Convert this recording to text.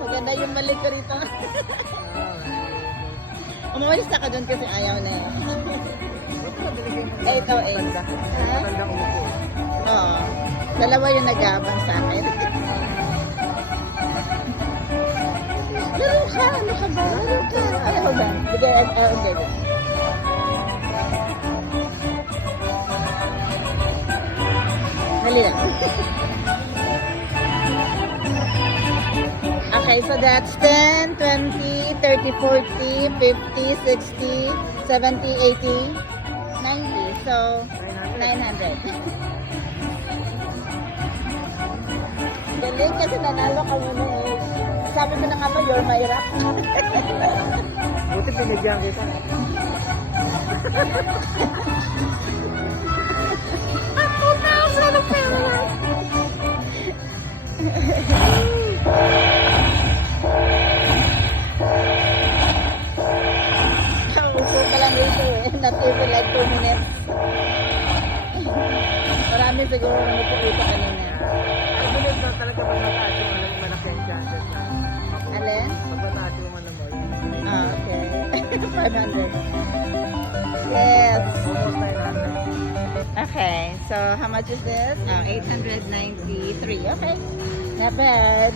Maganda yung balik ko rito. Umawalis na ka doon kasi ayaw na eh. Ito eh. Ha? Oo. Dalawa yung nag-aabang sa akin. Laro ka! Ano ka ba? Laro ka! Ano ba? Bigay, okay. Dali lang. Okay, so that's 10, 20, 30, 40, 50, 60, 70, 80, 90. So, 900. Galing kasi nanalo ka muna eh. Sabi mo na nga ba, you're my rock. Buti pinigyan kita. Ako na ako sa ng pera. Uso ka lang rito eh. Not even like 2 minutes. Marami siguro umupo dito kanina. Ay, bilis na talaga pag mataas yung malaki ang chances na. Alin? Pag mataas yung ano mo. Ah, okay. 500. Yes. Almost 900. Okay, so how much is this? 893. Okay. Not bad.